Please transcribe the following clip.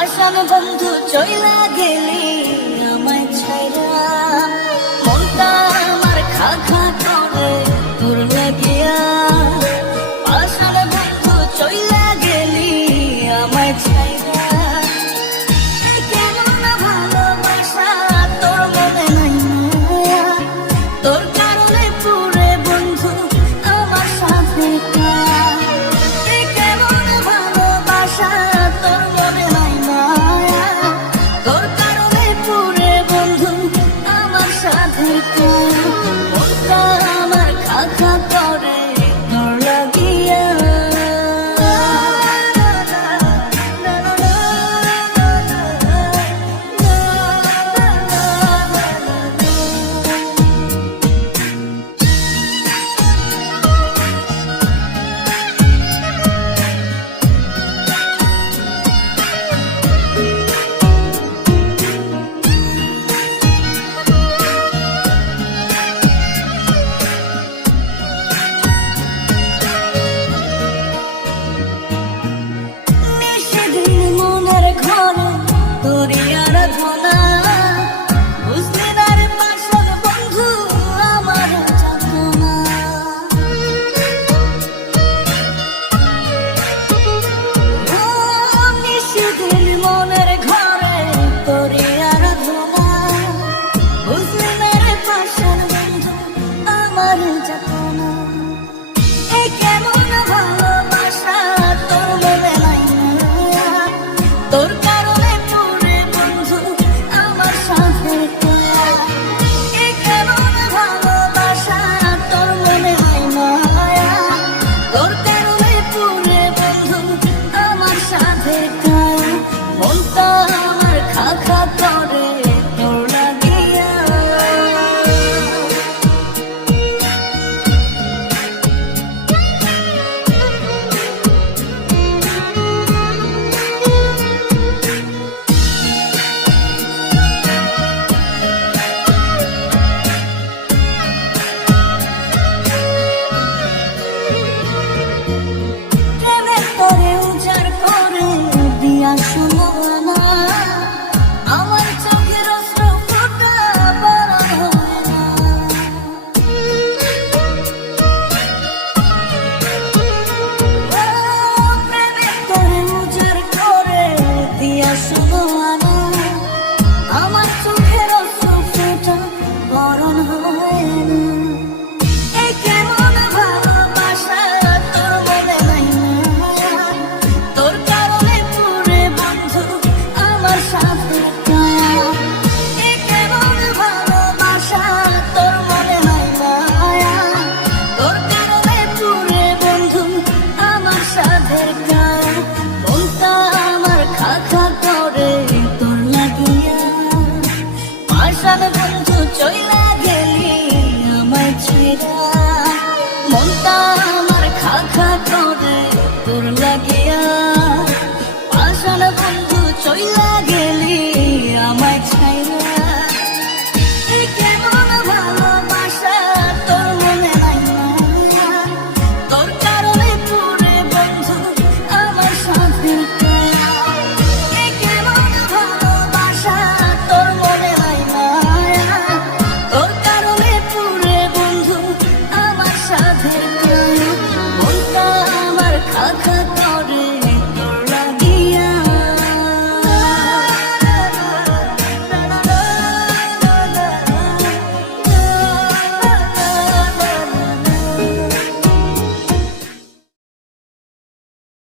আসান বন্ধু চইলা গেলি আমায় ছাইরা, মনটা আমার খা খা করে তোর লাগিয়া। আসান বন্ধু চইলা গেলি আমায় ছাইরা, কেমন ভালোবাসা তোর মনে নাই না, তোর কারণে পুরে বন্ধু আমার সাথে কেমন ভালোবাসা তোর মনে নাই না, তোর কারণে পুরে বন্ধু আমার সাথে মনটা আমার খা খা করে তোর লাগিয়া। কেমন ভালোবাসা তোর মনে নাই না, তোর কারণে পুরে বন্ধু আমার সাথে কেমন ভালোবাসা তোর মনে নাই না, তোর কারণে পুরে বন্ধু আমার সাথে মনটা আমার খা খা করে তোর লাগিয়া। উজাড় করে দিয়া